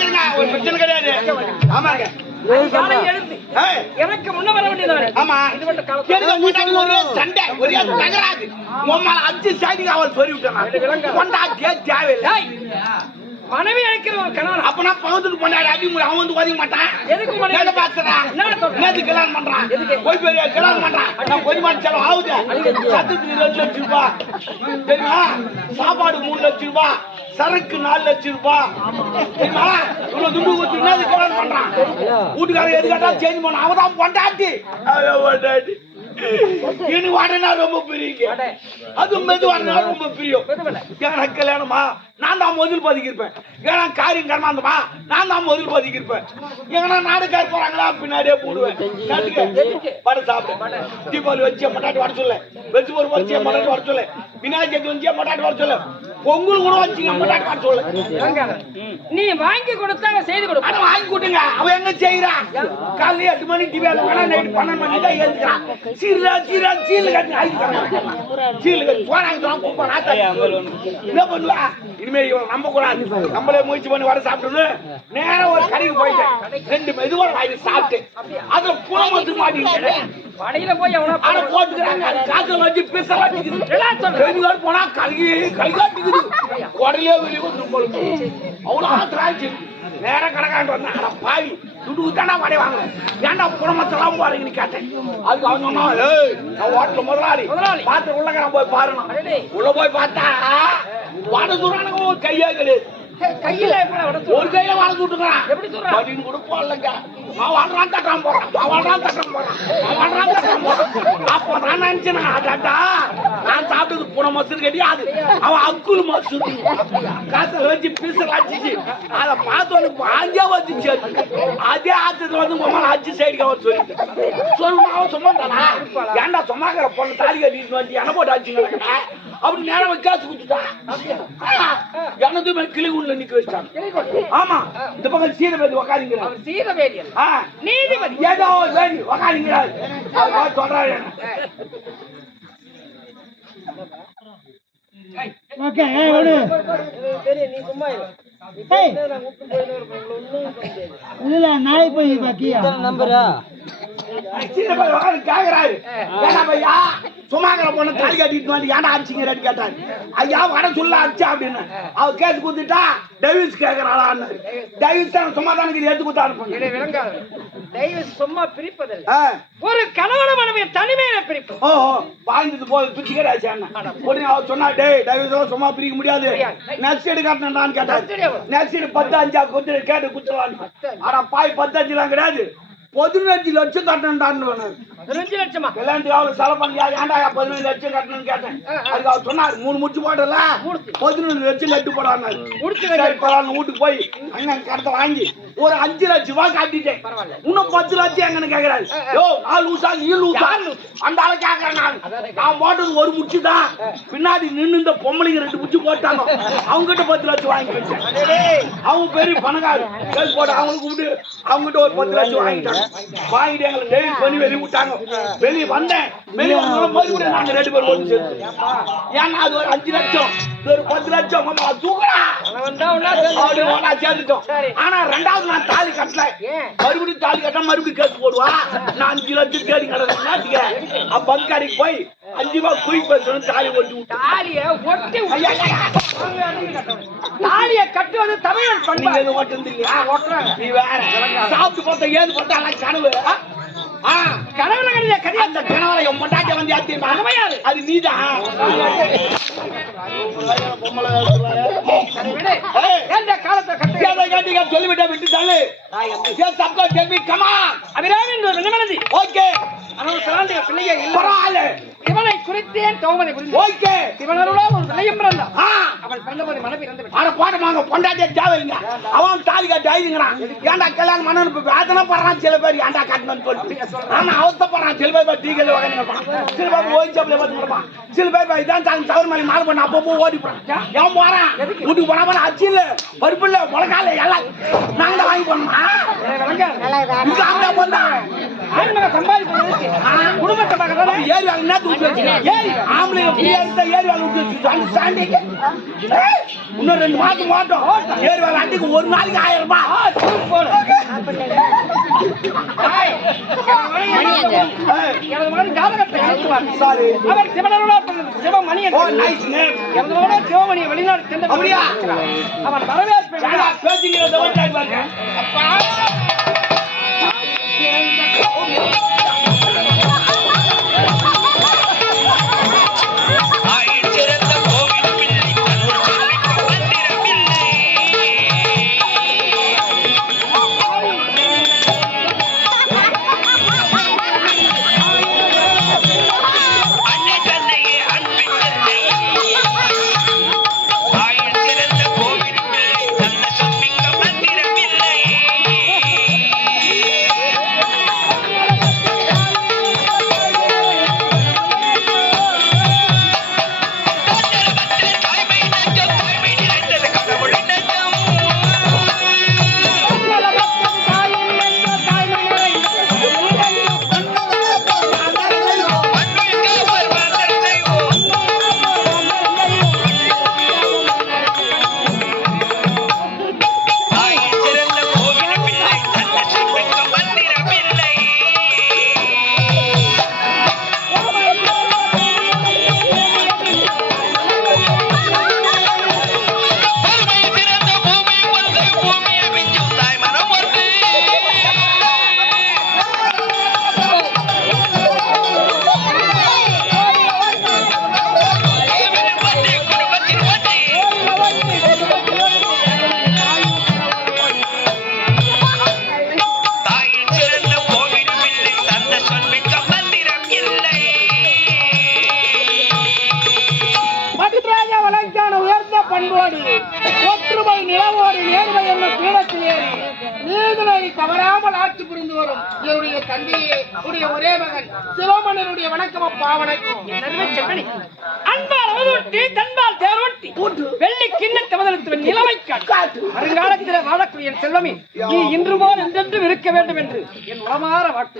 இருக்குதுங்க, ஒரு பிரச்சனை கிடையாது. ஆமாங்க. எனக்கு முன்ன வர வேண்டியதானே? ஆமா, ஒரே சண்டை, ஒரே தகராறு. உம்மால 5 சைடுக்கு அவள் சொல்லி விட்டான். கொண்டாட்டியே தேவையில்லை. மனைவி அழைக்கிற ஒரு கணவன் அப்பனா பகுத்துக்கு கொண்டாடி அடி அவன் வந்து ஒதுங்க மாட்டான். எதுக்கு மனைவி பாத்துறான்? நேத்து கல்யாணம் பண்றான், போய் பெரிய கல்யாணம் பண்றான். நான் கொஞ்சம் மாட்டு செலவு ஆகுது. சத்துக்கு 2 லட்சம் ரூபாய் தெரியுமா? சாப்பாடு 3 லட்சம் ரூபாய், சரக்கு 4 லட்சம் ரூபாய் தெரியுமா? இவ்வளவு துண்டு ஊத்தி கல்யாணம் பண்றான். வீட்டுக்காரன் எது கேட்டா சேஞ்ச் பண்ண அவதான் கொண்டாட்டி. எனக்கு வாடனா ரொம்ப பிரியும், அது மெது வாடனா ரொம்ப பிரியும். எனக்கு கல்யாணமா நான் தான் முதல் பதுக்கிருப்பேன். ஏன்னா காரியம் கர்மாந்தமா நான் தான் முதல் பதுக்கிருப்பேன். ஏன்னா நாடுக்கார போறாங்களா பின்னாடியே போடுவேன். பட சாப்பிடு, தீபாவளி வச்சு மட்டாட்டி வர சொல்ல, வெச்சு ஒரு வச்சு மட்டாட்டி வர சொல்ல, விநாயகர் சதுர்த்தி வச்சு மட்டாட்டி வர சொல்ல, பொங்கல் கூட வச்சுங்க மட்டாட்டி வர சொல்ல. நீ வாங்கி கொடுத்தாங்க செய்து கொடுப்பா. வாங்கி கொடுங்க. அவன் எங்க செய்யறான்? காலையில 8 மணி டிவியில வேணா, நைட்டு 12 மணி தான் எழுதுறான். சீரா சீரா சீல் கட்டி சீல் கட்டி போனாங்க. என்ன பண்ணுவா? இனிமே இவன் நம்ப கூடாது, நம்மளே முயற்சி பண்ணி வர சாப்பிட்டு நேரம் ஒரு கடைக்கு போயிட்டேன். 2 மெதுவா வாங்கி சாப்பிட்டு அதுல புலமத்து மாட்டிக்கிட்டேன். வடையில போய் எவனா போட்டுக்கிறாங்க. காசு வச்சு பிச வாட்டிக்குது. போனா கல்கி கல்காட்டிக்குது. உடலே வெளியே வந்து அவ்வளோ திராட்சை நேரம் கணக்காண்டு வந்தேன். அட பாவி, துடுக்கு தாண்டா வடை வாங்க, ஏன்டா புறமத்தெல்லாம் போறீங்கன்னு கேட்டேன். அதுக்கு அவன் சொன்னா, நான் ஹோட்டல் முதலாளி பார்த்து உள்ளக்காரன் போய் பாருங்க. உள்ள போய் பார்த்தா வடை சுடுறானுங்க. ஒரு கையா கிடையாது, கையில ஒரு கையில வடை சுட்டுக்கிறான். எப்படி சொல்றான்? அப்படின்னு கூட போடலங்க. அவன் வாழ்றான் தட்டான் போறான், அவன் வாழ்றான் தட்டான் போறான், அவன் வாழ்றான் தட்டான் போறான். அப்ப நான் நினைச்சேன், அடாடா நான் சாப்பிட்டது புன மசூர் கிடையாது, அவன் அக்குள் மசூர். காசை வச்சு பீசல் அடிச்சு அதை பார்த்து வந்து பாஞ்சா வந்துச்சு. அதே ஆத்தத்துல வந்து உமால அடிச்சு சைடுக்கு அவர் சொல்லிட்டு சொல்லுமா, அவன் சும்மா தானா? ஏன்டா சும்மாக்கிற பொண்ணு தாலி கட்டிட்டு வந்து என்ன போட்டு அடிச்சுங்க அப்படி நேரம் காசு கொடுத்துட்டான். எனதுமே கிளி உள்ள நிக்க வச்சிட்டாங்க. ஆமா, இந்த பக்கம் சீரவேதி உக்காதிங்கிறார். சீரவேதி நீதிபதி ஏதோ வேண்டி உக்காதிங்கிறார். சொல்றாரு. நீ சும்மா நாளைக்கு போய் பாக்கியா நம்பரா கேக்குறாரு. சும்மாங்கிற பொண்ணு தாலி கட்டிட்டு வந்து ஏன்டா அடிச்சிங்க கேட்டாரு. ஐயா வட சொல்ல அடிச்சா அப்படின்னு அவர் கேட்டு கொடுத்துட்டா டைவர்ஸ் கேக்குறாளான்னு. டைவர்ஸ் தான் சும்மா தான் எடுத்து கொடுத்தா அனுப்புங்க. டைவர்ஸ் சும்மா பிரிப்பதில்லை, ஒரு கணவன மனைவியை தனிமையில பிரிப்பு. ஓஹோ, பாய்ந்தது போய் பிரிச்சு கேட்டாச்சு. உடனே அவர் சொன்னா, டேய் டைவர்ஸ் சும்மா பிரிக்க முடியாது, நெக்ஸ்ட் எடு காட்டினான்னு கேட்டாரு. நெக்ஸ்ட் 10-5 கொடுத்து கேட்டு குத்துருவான்னு. ஆனா பாய் 10-5 எல்லாம் கிடையாது, 15 லட்சம் கட்டணும்டான்னு. 15 லட்சமா? கல்யாணத்துக்கு அவளை செலவு பண்ணி ஏன்டா 15 லட்சம் கட்டணும்னு கேட்டேன். அதுக்கு அவர் சொன்னார், 3 முடிச்சு போடல 15 லட்சம் கட்டு போடாங்க. வீட்டுக்கு போய் அங்க கடத்தை வாங்கி ஒரு 5 லட்சம் ரூபாய் காட்டிட்டேன். இன்னும் 10 லட்சம் எங்கன்னு கேக்குறாரு. யோ நான் லூசா நீ லூசா அந்த ஆளை கேக்குறேன். நான் போட்டது ஒரு முச்சு தான், பின்னாடி நின்று இந்த பொம்பளைங்க 2 முச்சு போட்டாங்க. அவங்க கிட்ட 10 லட்சம் வாங்கி வச்சேன். அவங்க பெரிய பணக்காரு கேஸ் போட்டு அவங்களுக்கு கூப்பிட்டு அவங்க கிட்ட ஒரு 10 லட்சம் வாங்கிட்டாங்க. வாங்கிட்டு எங்களை டெய்லி பண்ணி வெளியே விட்டாங்க. வெளியே வந்தேன், வெளியே வந்தாலும் மறுபடியும் நாங்க 2 பேரும் ஒன்று சேர்த்து. ஏன்னா அது ஒரு 5 லட்சம் ஒரு 10 லட்சம் சேர்த்துட்டோம். ஆனா 2வது நான் தாலி கட்டல, மறுபடியும் தாலி கட்ட மறுபடியும் கேஸ் போடுவா. நான் 5 லட்சம் தேடி கடை பங்காடிக்கு போய் 5 ரூபாய் குயிக் பேசணும். தாலி ஒட்டி தாலியை கட்டுவது தமிழர் பண்பாடு. ஓட்டு இல்லையா? ஓட்டுறாங்க. நீ வேற சாப்பிட்டு பார்த்தா ஏது பார்த்தா கனவு கனவுல கதையா அந்த கனவுல என் மொட்டாக்க வந்து யாத்தியமாரு அது நீதான். காலத்தை கட்டி சொல்லிவிட்டா விட்டுட்டாலு ஓகே. பிள்ளைய இவனை குறித்தேன் தோமனை புரிந்து இவனோட ஒரு பிள்ளையும் பிறந்தான். அவன் பிறந்தபோது மனைவி இறந்து விட்டான். போட்டமாங்க பொண்டாட்டிய தேவைங்க. அவன் தாலி கட்டி ஆயிடுங்கிறான். ஏன்டா கல்யாணம் பண்ணு வேதனை படுறான் சில பேர். ஏன்டா கட்டணும்னு சொல்லிட்டு ஆமா அவசப்படுறான். சில பேர் டீக்கல் வாங்கிப்பான், சில பேர் ஓய் சாப்பிட பார்த்துப்பான், சில பேர் இதான் தவறு மாதிரி மாறு பண்ண அப்பப்போ ஓடிப்பான். எவன் போறான் வீட்டுக்கு போனா போல அச்சு இல்ல பருப்பு இல்ல முளக்கால எல்லாம் நாங்க வாங்கி போனோமா பண்ணா ஆண்மக சம்பாதிப்பதற்கு குடும்பத்தை பார்க்கறதா ஏறி வேலை என்ன தூக்கி வச்சு ஏறி ஆம்பளைங்க ஃப்ரீயா இருந்தா ஏறி வேலை விட்டு வச்சு அந்த சாண்டிக்கு இன்னும் 2 மாசம் மாட்டோம் ஏறி வேலை அன்னைக்கு ஒரு நாளைக்கு 1000 ரூபாய் போடு எனது மகன் ஜாதகத்தை எழுதுவார் சாரி அவர் சிவனருளால் பிறந்தது சிவமணி ஓ நைஸ் நேம் எனது மகன் சிவமணி வெளிநாடு சென்று அப்படியா? அவன் வரவேற்பு பேசிக்கிறத ஓட்டாய் பாருங்க ஒற்றுமை நிலவோடு நேர்மை என்ன பீடத்தில் ஏறி நீதினை தவறாமல் ஆட்சி புரிந்து வரும் என்னுடைய தந்தையே உடைய ஒரே மகன் சிவமணனுடைய வணக்கம் அப்பா வணக்கம் செம்மணி அன்பால் அவதூட்டி தன்பால் தேரோட்டி வெள்ளி கிண்ணத்தை முதலெடுத்து நிலைமை காட்டு வருங்காலத்தில் வாழக்கூடிய என் செல்வமே நீ இன்று போல் என்றென்றும் இருக்க வேண்டும் என்று என் உளமாற வாழ்த்து